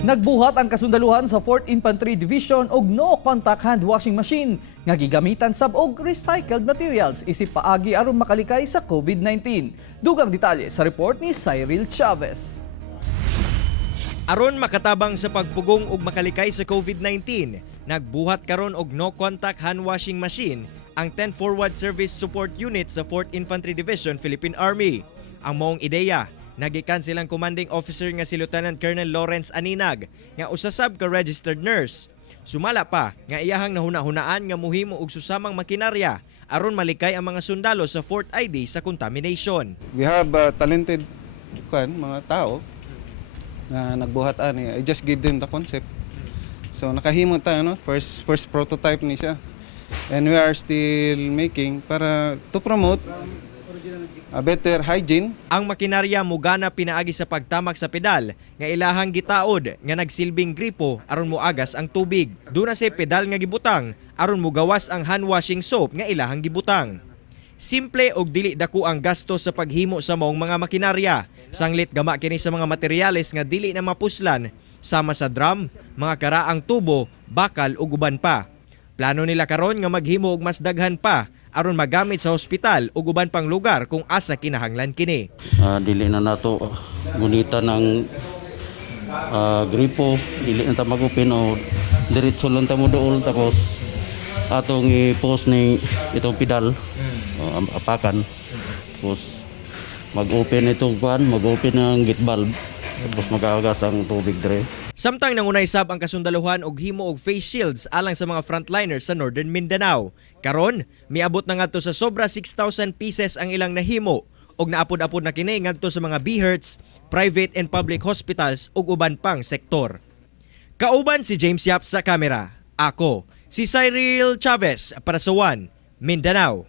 Nagbuhat ang kasundaluhan sa 4th Infantry Division og no-contact hand washing machine nga gigamitan sab og recycled materials isip paagi aron makalikay sa COVID-19. Dugang detalye sa report ni Cyril Chavez. Aron makatabang sa pagpugong ug makalikay sa COVID-19, nagbuhat karon og no-contact hand washing machine ang 10 Forward Service Support Unit sa 4th Infantry Division, Philippine Army. Ang maong ideya, nagikan silang commanding officer nga si Lieutenant Colonel Lawrence Aninag nga usasab ka registered nurse. Sumala pa nga iyahang nahuna-hunaan nga muhimo og susamang makinarya aron malikay ang mga sundalo sa Fort ID sa contamination. We have talented mga tao na nagbuhat ani. I just give them the concept. So nakahimo tayo no, first prototype ni siya. And we are still making para to promote a better hygiene. Ang makinarya mugana pinaagi sa pagtamak sa pedal nga ilahang gitaod nga nagsilbing gripo aron moagas ang tubig. Duna say pedal nga gibutang aron mogawas ang hand washing soap nga ilahang gibutang. Simple og dili dako ang gasto sa paghimo sa maong mga makinarya. Sanglit gama kini sa mga materyales nga dili na mapuslan sama sa drum, mga karaang tubo, bakal ug uban pa. Plano nila karon nga maghimo og mas daghan pa aron magamit sa ospital ug uban pang lugar kung asa kinahanglan kini. Dili na nato gunita ng gripo, dili na ta magupin o diretso lang ta mo dool tapos atong i-post ning itong pedal apakan. Tapos mag-open itong kuan, mag-open ang gate valve tapos mag-agas ang tubig dire. Samtang nangunay sab ang kasundaluhan og himo og face shields alang sa mga frontliners sa Northern Mindanao. Karon, miabot na ngadto sa sobra 6,000 pieces ang ilang nahimo og naapod-apod na kini ngadto sa mga BHERTS, private and public hospitals ug uban pang sektor. Kauban si James Yap sa kamera. Ako, si Cyril Chavez para sa One Mindanao.